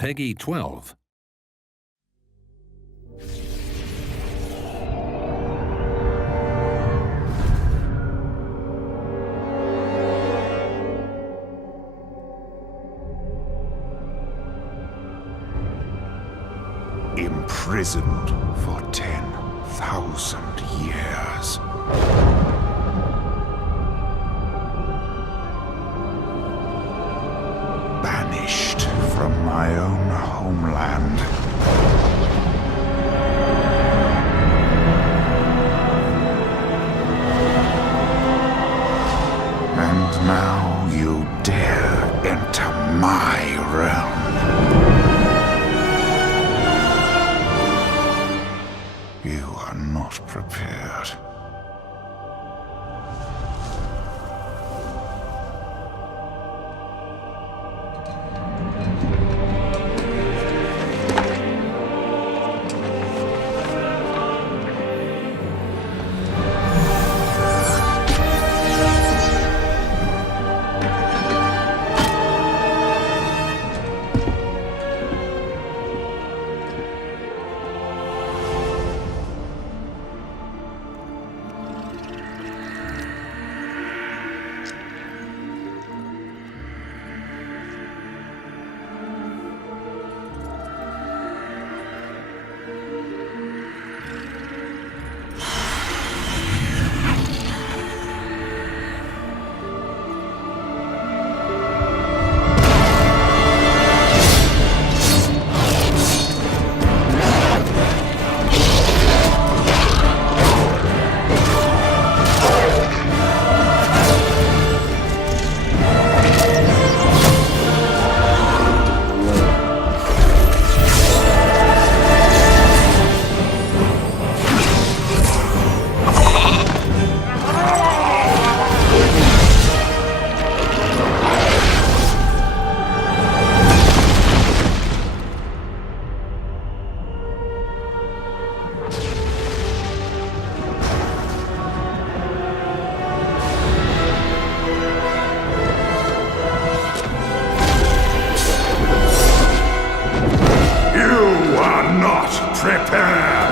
Peggy 12. imprisoned for 10,000 years. from my own homeland. And now you dare enter my realm. Prepare!